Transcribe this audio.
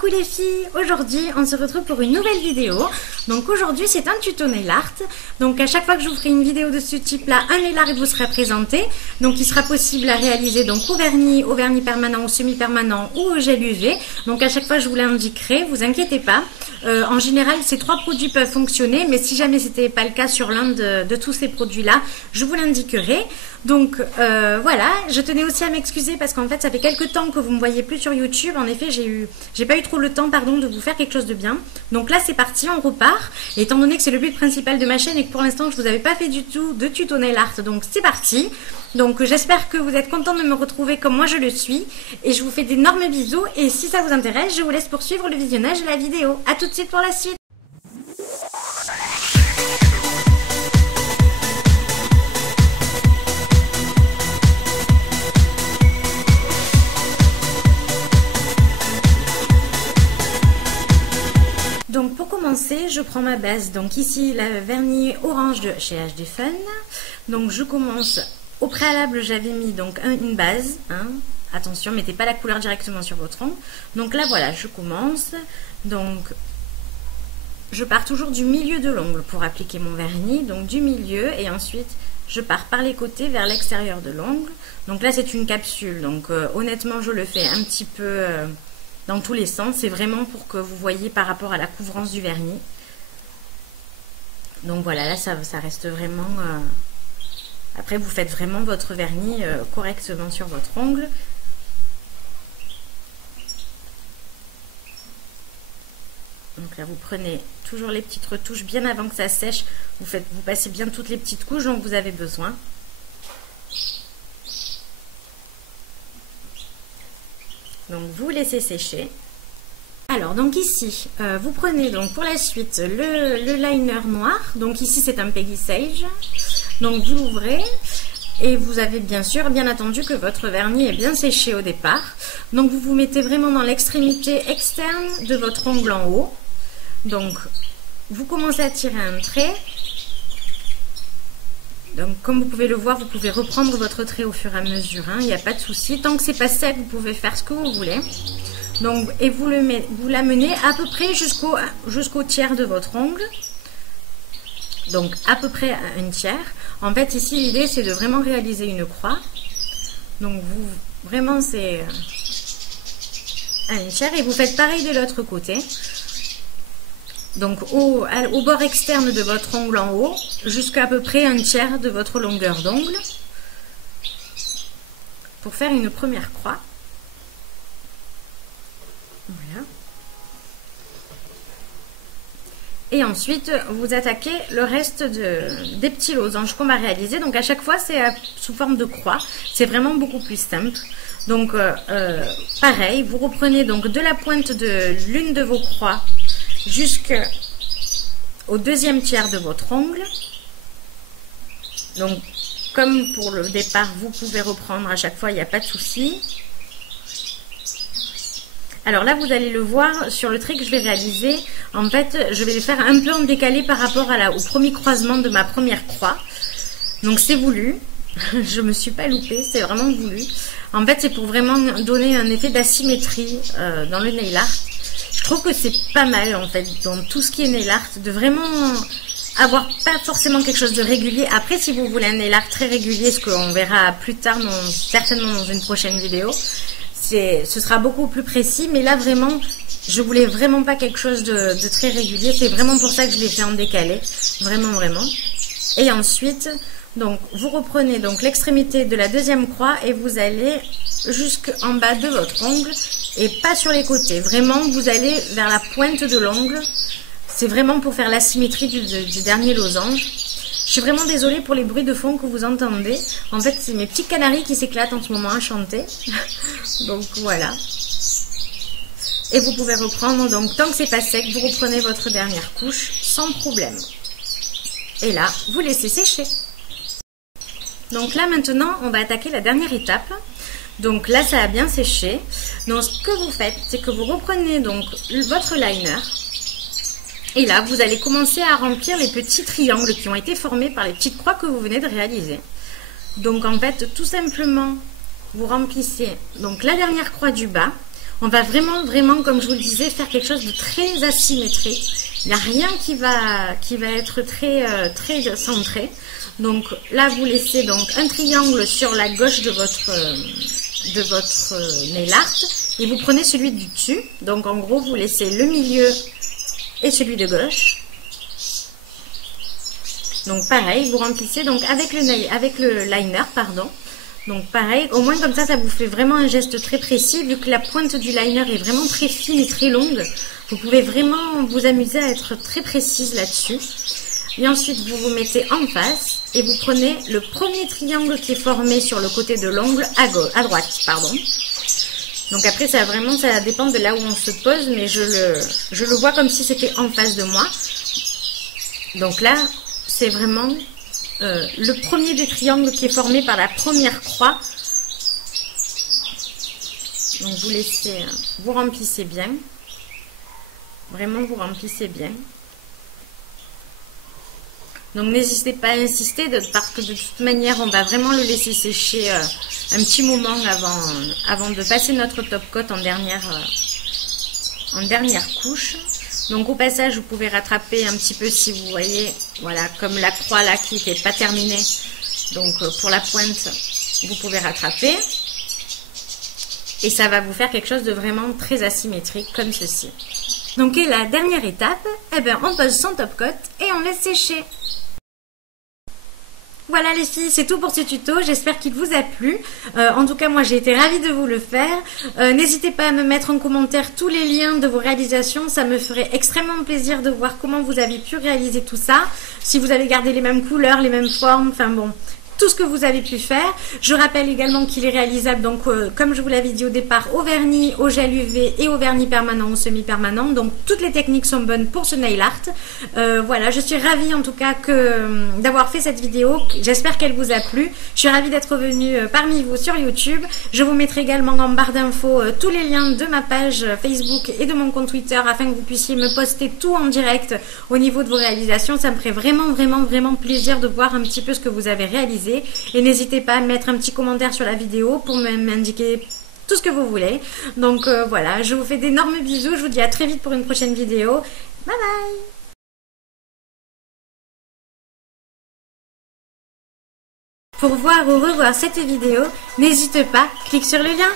Coucou les filles, aujourd'hui on se retrouve pour une nouvelle vidéo. Donc aujourd'hui c'est un tuto nail art. Donc à chaque fois que je vous ferai une vidéo de ce type là, un nail art vous sera présenté. Donc il sera possible à réaliser donc au vernis permanent, au semi-permanent ou au gel UV. Donc à chaque fois je vous l'indiquerai, vous inquiétez pas. En général ces trois produits peuvent fonctionner, mais si jamais c'était pas le cas sur l'un de tous ces produits là, je vous l'indiquerai. Donc voilà, je tenais aussi à m'excuser parce qu'en fait ça fait quelques temps que vous me voyez plus sur YouTube. En effet j'ai pas eu trop le temps de vous faire quelque chose de bien. Donc là c'est parti, on repart. Et étant donné que c'est le but principal de ma chaîne et que pour l'instant je vous avais pas fait du tout de tuto nail art, donc c'est parti. Donc j'espère que vous êtes contents de me retrouver comme moi je le suis. Et je vous fais d'énormes bisous. Et si ça vous intéresse, je vous laisse poursuivre le visionnage de la vidéo. A tout de suite pour la suite. Donc pour commencer, je prends ma base. Donc ici, la vernis orange de chez HD Fun. Donc je commence. Au préalable, j'avais mis donc une base. Attention, mettez pas la couleur directement sur votre ongle. Donc là, voilà, je commence. Donc je pars toujours du milieu de l'ongle pour appliquer mon vernis. Donc du milieu et ensuite je pars par les côtés vers l'extérieur de l'ongle. Donc là, c'est une capsule. Donc honnêtement, je le fais un petit peu dans tous les sens. C'est vraiment pour que vous voyez par rapport à la couvrance du vernis. Donc voilà, là ça reste vraiment... Après vous faites vraiment votre vernis correctement sur votre ongle. Donc là vous prenez toujours les petites retouches bien avant que ça sèche. Vous passez bien toutes les petites couches dont vous avez besoin. Donc vous laissez sécher. Alors donc ici, vous prenez donc pour la suite le liner noir. Donc ici c'est un Peggy Sage. Donc vous l'ouvrez et vous avez bien entendu que votre vernis est bien séché au départ. Donc vous vous mettez vraiment dans l'extrémité externe de votre ongle en haut. Donc vous commencez à tirer un trait. Donc comme vous pouvez le voir, vous pouvez reprendre votre trait au fur et à mesure, il n'y a pas de souci. Tant que c'est pas sec, vous pouvez faire ce que vous voulez. Donc, et vous l'amenez à peu près jusqu'au tiers de votre ongle. Donc à peu près un tiers. En fait ici l'idée c'est de vraiment réaliser une croix. Donc vraiment c'est un tiers et vous faites pareil de l'autre côté. Donc au bord externe de votre ongle en haut, jusqu'à peu près un tiers de votre longueur d'ongle, pour faire une première croix. Voilà. Et ensuite, vous attaquez le reste des petits losanges qu'on va réaliser. Donc à chaque fois, c'est sous forme de croix. C'est vraiment beaucoup plus simple. Donc pareil, vous reprenez donc de la pointe de l'une de vos croix jusqu'au deuxième tiers de votre ongle. Donc comme pour le départ, vous pouvez reprendre à chaque fois, il n'y a pas de souci. Alors là, vous allez le voir sur le trait que je vais réaliser. En fait, je vais le faire un peu en décalé par rapport au premier croisement de ma première croix. Donc c'est voulu. Je me suis pas loupée, c'est vraiment voulu. En fait, c'est pour vraiment donner un effet d'asymétrie dans le nail art. Je trouve que c'est pas mal en fait dans tout ce qui est nail art de vraiment avoir pas forcément quelque chose de régulier. Après, si vous voulez un nail art très régulier, ce qu'on verra plus tard, certainement dans une prochaine vidéo, ce sera beaucoup plus précis. Mais là vraiment, je voulais vraiment pas quelque chose de très régulier. C'est vraiment pour ça que je l'ai fait en décalé, vraiment. Et ensuite, donc vous reprenez donc l'extrémité de la deuxième croix et vous allez jusqu'en bas de votre ongle et pas sur les côtés. Vraiment, vous allez vers la pointe de l'ongle. C'est vraiment pour faire la symétrie du dernier losange. Je suis vraiment désolée pour les bruits de fond que vous entendez. En fait, c'est mes petits canaris qui s'éclatent en ce moment à chanter. Donc voilà. Et vous pouvez reprendre, donc tant que c'est pas sec, vous reprenez votre dernière couche sans problème. Et là, vous laissez sécher. Donc là maintenant, on va attaquer la dernière étape. Donc là, ça a bien séché. Donc ce que vous faites, c'est que vous reprenez donc votre liner. Et là, vous allez commencer à remplir les petits triangles qui ont été formés par les petites croix que vous venez de réaliser. Donc en fait, tout simplement, vous remplissez donc la dernière croix du bas. On va vraiment, comme je vous le disais, faire quelque chose de très asymétrique. Il n'y a rien qui va être très centré. Donc là, vous laissez donc un triangle sur la gauche de votre nail art et vous prenez celui du dessus. Donc en gros, vous laissez le milieu et celui de gauche. Donc pareil, vous remplissez donc avec le liner, pardon. Donc pareil, au moins comme ça vous fait vraiment un geste très précis. Vu que la pointe du liner est vraiment très fine et très longue, vous pouvez vraiment vous amuser à être très précise là-dessus. Et ensuite, vous vous mettez en face et vous prenez le premier triangle qui est formé sur le côté de l'ongle à droite, pardon. Donc après, ça dépend de là où on se pose, mais je le vois comme si c'était en face de moi. Donc là, c'est vraiment le premier des triangles qui est formé par la première croix. Donc vous remplissez bien. Vraiment, vous remplissez bien. Donc n'hésitez pas à insister parce que de toute manière on va vraiment le laisser sécher un petit moment avant de passer notre top coat en dernière couche. Donc au passage vous pouvez rattraper un petit peu si vous voyez, voilà, comme la croix là qui n'était pas terminée. Donc pour la pointe vous pouvez rattraper et ça va vous faire quelque chose de vraiment très asymétrique comme ceci. Donc et la dernière étape, on pose son top coat et on laisse sécher. Voilà les filles, c'est tout pour ce tuto, j'espère qu'il vous a plu. En tout cas, moi j'ai été ravie de vous le faire. N'hésitez pas à me mettre en commentaire tous les liens de vos réalisations, ça me ferait extrêmement plaisir de voir comment vous avez pu réaliser tout ça. Si vous avez gardé les mêmes couleurs, les mêmes formes, enfin bon, tout ce que vous avez pu faire. Je rappelle également qu'il est réalisable, donc comme je vous l'avais dit au départ, au vernis, au gel UV et au vernis permanent ou semi-permanent. Donc toutes les techniques sont bonnes pour ce nail art. Voilà, je suis ravie en tout cas d'avoir fait cette vidéo. J'espère qu'elle vous a plu. Je suis ravie d'être venue parmi vous sur YouTube. Je vous mettrai également en barre d'infos tous les liens de ma page Facebook et de mon compte Twitter afin que vous puissiez me poster tout en direct au niveau de vos réalisations. Ça me ferait vraiment plaisir de voir un petit peu ce que vous avez réalisé. Et n'hésitez pas à mettre un petit commentaire sur la vidéo pour m'indiquer tout ce que vous voulez. Donc voilà, je vous fais d'énormes bisous. Je vous dis à très vite pour une prochaine vidéo. Bye bye! Pour voir ou revoir cette vidéo, n'hésite pas, clique sur le lien.